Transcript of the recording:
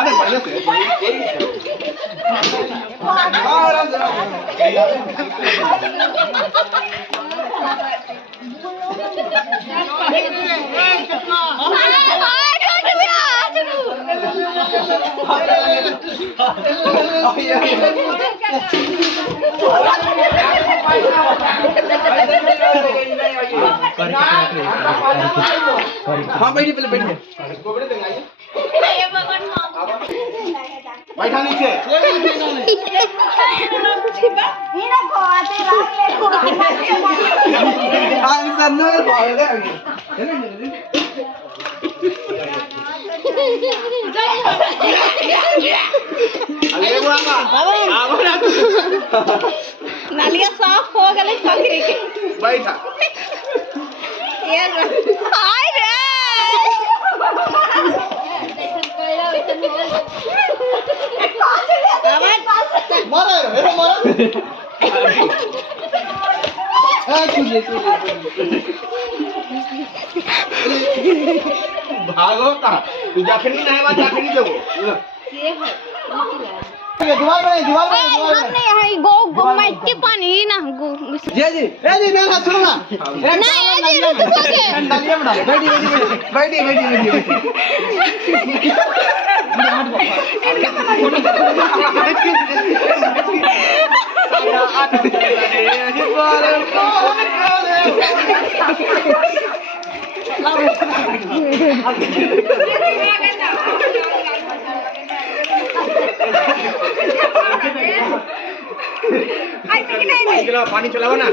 अरे बढ़िया से हाँ बैठिए पहले बैठिए बैठा नीचे नालिया साफ हो गए पकड़े के बैठा हाय रे मारा है मारा भागो का तू जाखनी नहीं बात जाखनी देबो दीवार में हम नहीं है गो मिट्टी पानी ना गो जी जी ए जी मेरा सुनो ना नहीं ये जी रुक के डालिए बड़ा बैठी पानी चलाओ ना